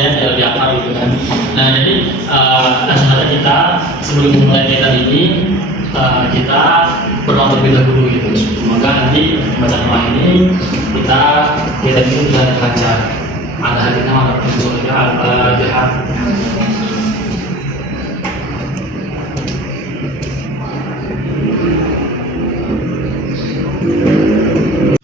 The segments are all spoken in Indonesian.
saya tidak diakar gitu kan. Nah jadi langsung saja kita sebelum mulai kita ini kita berdoa terlebih dahulu gitu. Semoga nanti baca doa ini kita itu bisa lancar. Ada hadisnya ada surga al-Fatihah.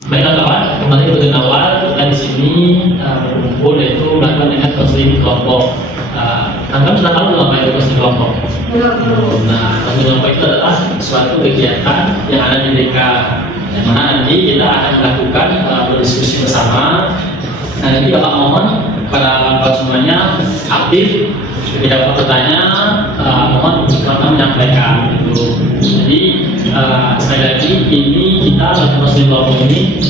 Baiklah kawan, kembali ke tujuan awal kita di sini berkumpul yaitu melakukan dengan konseling kelompok. Kan sudah tahu apa itu konseling kelompok? Nah, konseling kelompok itu adalah suatu kegiatan yang ada di DK, yang mana nanti kita akan melakukan berdiskusi bersama. Nah, jadi Bapak mohon pada Bapak semuanya aktif. Ketika Bapak bertanya, mohon Bapak menyampaikan gitu. Jadi sekali lagi ini kita konseling kelompok ini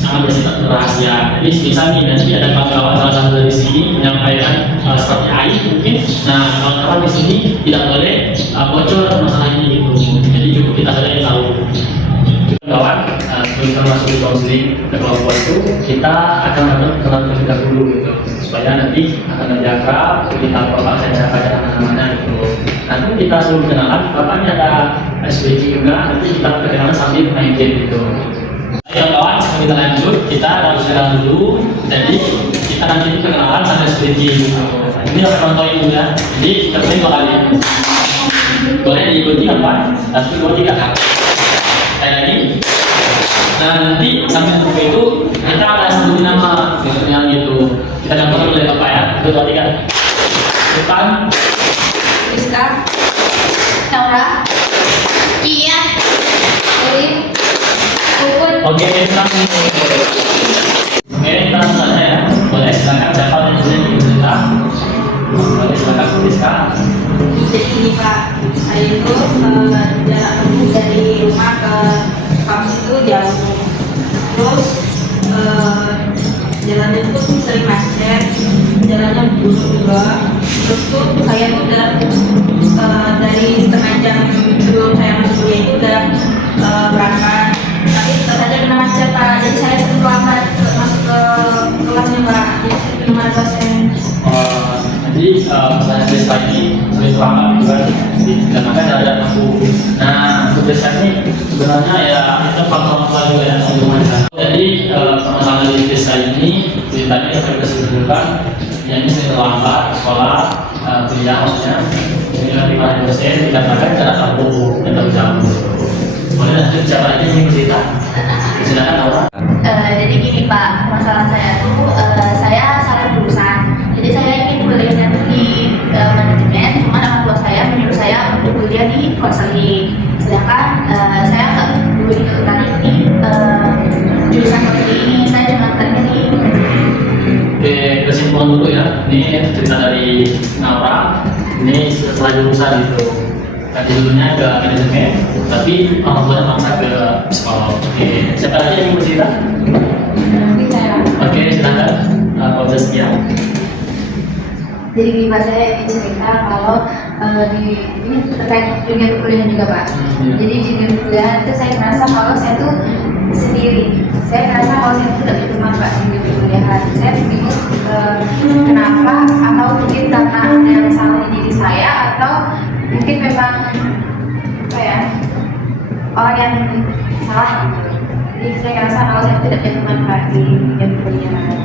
sangat bersifat rahasia. Jadi misalnya nanti ada kawan-kawan salah satu dari sini menyampaikan seperti aib mungkin. Nah, kawan-kawan di sini tidak boleh bocor masalah ini gitu. Jadi cukup kita saja yang tahu. Kawan, sebelum kita masuk ke konseling ke kelompok itu, kita akan melakukan kenalan terlebih dahulu gitu, supaya nanti akan menjaga kita bapak saya siapa namanya gitu. Nanti kita sebelum kenalan, bapaknya ada SPG juga, nanti kita perkenalan sambil main game gitu. Ayo kawan, sebelum kita lanjut, kita harus kenalan dulu. Jadi kita nanti perkenalan sambil SPG gitu. Ini harus nontonin dulu ya. Jadi kita main 2 kali. Boleh diikuti apa? 1, 2, 3 kali. Kayak lagi. Nah nanti sambil tunggu itu kita akan sebutin nama gitu. Kita contoh dulu ya Bapak ya. 1, 2, 3. Depan. Rizka, Naura, Kia, Ulin, Ukun. Oke, kita langsung saja ya. Boleh silakan siapa yang sudah diberita. Boleh silakan Rizka. Jadi gini Pak, saya itu jarak tempuh dari rumah ke kampus itu jauh. Terus jalannya itu sering macet, jalannya buruk juga. Terus tuh saya tuh udah dari setengah jam sebelum saya masuk kuliah itu udah berangkat. Tapi tetap saja kena macet Pak, jadi saya terlambat masuk ke kelasnya Pak. Jadi saya belum ada dosen. Jadi misalnya desa ini lebih terlambat juga dan makanya ada aku. Nah untuk desa ini sebenarnya ya itu faktor-faktor juga yang macam. Jadi permasalahan di desa ini ceritanya yang kita sebutkan yang ini sering terlambat sekolah kuliah maksudnya dengan dimana dosen dikatakan cara tahu dan tahu jauh. Boleh lanjut siapa lagi yang bercerita? Silakan Laura. Jadi gini Pak, masalah saya tuh saya salah jurusan. Jadi saya ingin kuliahnya tuh di manajemen, cuma orang tua saya menyuruh saya untuk kuliah di konseling. Sedangkan saya nggak dulu tertarik di jurusan konseling ini, saya cuma tertarik di manajemen. Oke, kesimpulan dulu ya. Ini cerita dari Naura. Ini setelah jurusan itu. Tadi dulunya ke manajemen, tapi orang tuanya maksa ke psikolog. Oke, siapa lagi yang mau bercerita? Nanti saya. Oke, silakan. Pak Zaskia. Jadi gini Pak, saya ingin cerita kalau ini terkait dunia perkuliahan juga Pak. Jadi di dunia perkuliahan itu saya merasa kalau saya tuh sendiri. Saya merasa kalau saya tidak punya teman Pak di dunia perkuliahan. Saya bingung kenapa, atau mungkin karena ada yang salah di diri saya, atau mungkin memang apa ya, orang yang salah gitu. Jadi saya merasa kalau saya tidak punya teman Pak di dunia perkuliahan.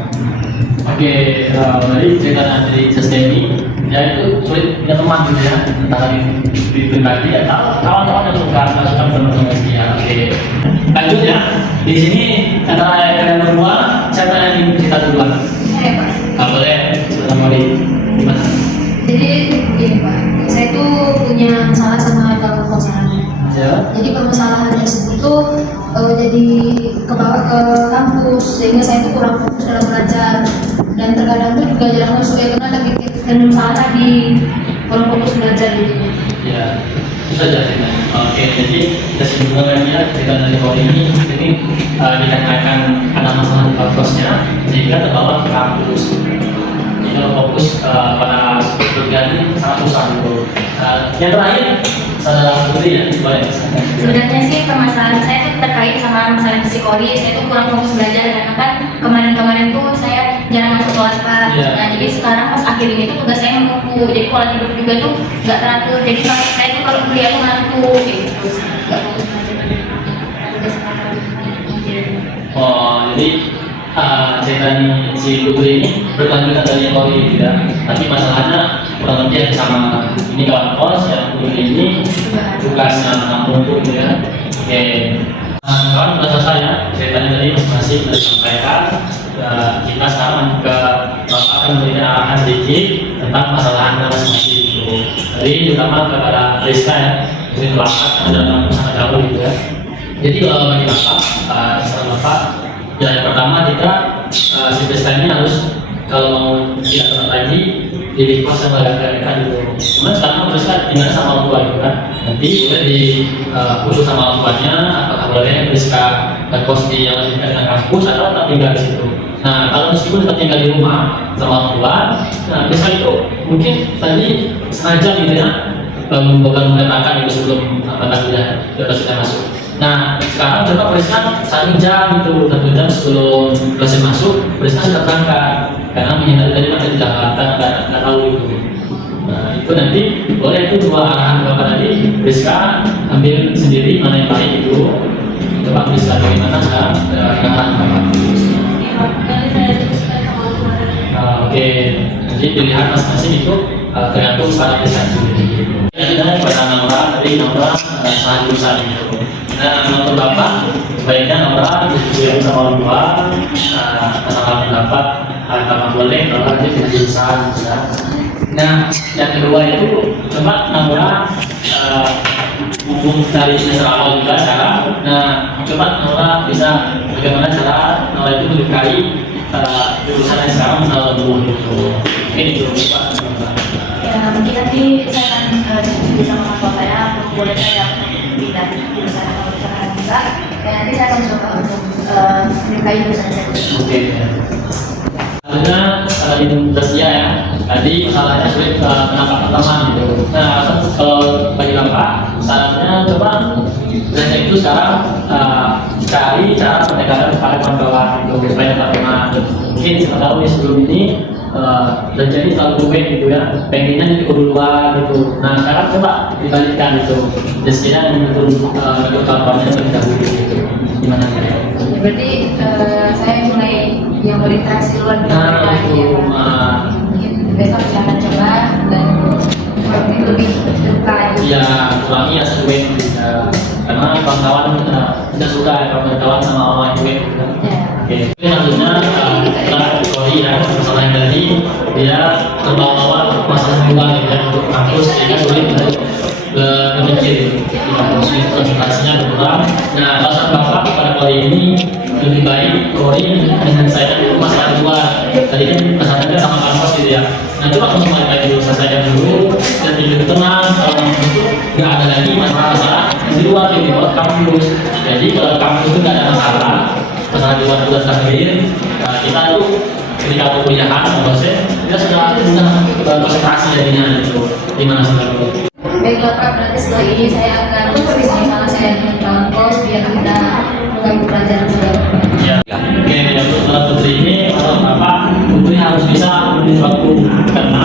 Oke, tadi cerita dari Sestemi, ya itu sulit punya teman gitu ya, entah di pribadi atau kawan-kawan yang suka teman-teman dia. Oke, lanjut ya. Di sini antara kalian berdua, siapa yang ingin cerita duluan? Saya Pak. Boleh, silakan Mari. Gimana? Jadi gini Pak, saya tuh punya masalah sama calon pasangan. Ya. Jadi permasalahan tersebut tuh jadi kebawa ke kampus, sehingga saya tuh kurang fokus dalam belajar, dan terkadang tuh juga jarang masuk ya karena ada masalah tadi, kurang fokus belajar gitu. Ya, itu saja sih. Oke, jadi kita simpulkan ya cerita dari Kori ini dikarenakan ada masalah di kampusnya sehingga terbawa ke kampus. Jadi kalau fokus pada kuliah ini sangat susah gitu. Yang terakhir, saudara Putri ya, boleh. Sebenarnya sih permasalahan saya tuh terkait sama masalah psikologi. Saya tuh kurang fokus belajar karena kan kemarin-kemarin tuh saya jarang masuk kelas Pak. Iya. Nah jadi sekarang pas akhir ini tuh tugas saya nunggu, jadi pola tidur juga tuh nggak teratur. Jadi saya tuh kalau kuliah tuh ngantuk gitu, nggak fokus belajar. Oh, jadi cerita si Putri ini berkelanjutan dari yang Kori tidak, tapi masalahnya kurang lebih sama. Ini kawan kos yang Putri ini tugasnya nampung gitu ya. Oke, kawan sudah selesai ya ceritanya tadi masing-masing sudah disampaikan. Kita sekarang ke Bapak akan memberikan arahan sedikit tentang masalahnya masing-masing itu. Jadi terutama kepada Rizka ya, ini pelanggan ada yang sangat jauh gitu ya. Jadi kalau bagi Bapak, setelah Bapak, ya yang pertama kita si Rizka ini harus kalau mau tidak tetap lagi di kos yang agak gitu. Kemudian sekarang Rizka tinggal sama orang tua gitu kan. Nanti boleh di khusus sama orang tuanya, apakah boleh Rizka kos di yang dekat dengan kampus atau tetap tinggal di situ. Nah, kalau meskipun tetap tinggal di rumah sama orang tua, nah Rizka itu mungkin tadi sengaja gitu ya, bukan mengatakan itu sebelum mata kuliah sudah masuk. Nah, sekarang coba Rizka 1 jam gitu, 1 jam sebelum dosen masuk, Rizka sudah berangkat karena menghindari tadi masih di Jakarta, nggak tahu itu. Nah, itu nanti boleh itu 2 arahan Bapak tadi, Rizka ambil sendiri mana yang baik itu. Coba Rizka bagaimana sekarang arahan Bapak. Oke, jadi pilihan masing-masing itu tergantung pada Rizka sendiri. Ada pada Naura, tadi Naura sangat berusaha itu. Nah, menurut Bapak, sebaiknya Naura diskusi sama orang tua, masalah pendapat, kalau boleh, Naura nanti tidak berusaha gitu ya. Nah, yang kedua itu coba Naura hubung dari semester awal juga cara. Nah, coba Naura bisa bagaimana cara Naura itu menyukai jurusan yang sekarang menurut itu. Mungkin itu Pak. Ya, mungkin nanti saya akan diskusi sama orang tua saya, boleh saya pindah jurusan atau jurusan juga. Dan nanti saya akan coba untuk menyukai jurusan saya. Oke. Selanjutnya Indonesia ya. Tadi masalahnya sulit mendapat teman gitu. Nah, kalau bagi Bapak, sarannya coba Indonesia itu sekarang cari cara pendekatan kepada kawan-kawan gitu supaya dapat teman. Mungkin siapa tahu ya sebelum ini dan jadi selalu duit gitu ya, pengennya jadi keduluan gitu. Nah sekarang coba dibalikkan gitu, jadi betul kawan-kawannya lebih dahulu gitu. Gimana ya? Berarti saya mulai yang berinteraksi luar biasa lagi ya Pak. Mungkin besok saya akan coba dan mungkin lebih dekat. Ya kurangi ya duit karena kawan-kawan tidak suka kawan-kawan sama orang duit. Oke, selanjutnya kita Kori ya, masalah yang tadi dia terbawa-bawa masalah lingkungan ya untuk kampus sehingga sulit untuk berpikir di kampus itu konsentrasinya berkurang. Nah, alasan Bapak pada Kori ini lebih baik Kori dengan saya itu masalah luar. Tadi kan masalahnya sama kampus gitu ya. Nah, coba untuk mulai dulu selesaikan dulu dan tidur tenang. Kalau itu nggak ada lagi masalah-masalah di luar gitu, kalau kampus. Jadi kalau kampus itu nggak ada masalah di luar tugas terakhir, kita tuh ketika perkuliahan dosen kita sudah konsentrasi jadinya itu gimana sebenarnya? Baiklah Pak, berarti setelah ini saya akan diskusi sama saya dengan kawan kos biar kita mengganggu pelajaran juga. Ya, oke. Untuk para putri ini, kalau Bapak putri harus bisa memilih suatu karena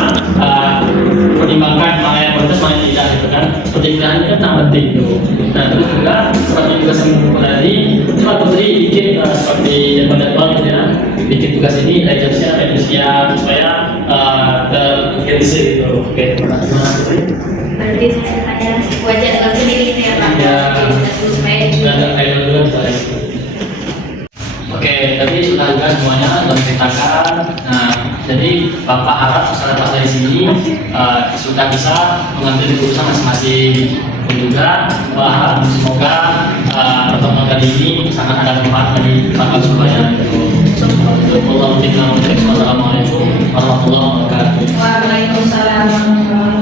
pertimbangkan mana yang prioritas mana yang tidak gitu kan. Seperti pilihan ini kan sangat penting tuh. Nah terus juga seperti juga sebelum tadi, coba putri bikin seperti jadwal gitu ya, bikin tugas ini revision supaya terkendisi gitu. Oke, terima kasih. Berarti saya hanya buat jadwal sendiri gitu ya Pak. Ya. Supaya Sudah ada title juga misalnya. Oke, tadi sudah juga semuanya sudah diceritakan. Nah, jadi Bapak harap masyarakat dari sini sudah bisa mengambil keputusan masing-masing. Dan juga berharap semoga pertemuan kali ini sangat ada manfaat bagi Bapak semuanya. Wassalamualaikum warahmatullahi wabarakatuh. Waalaikumsalam warahmatullahi wabarakatuh.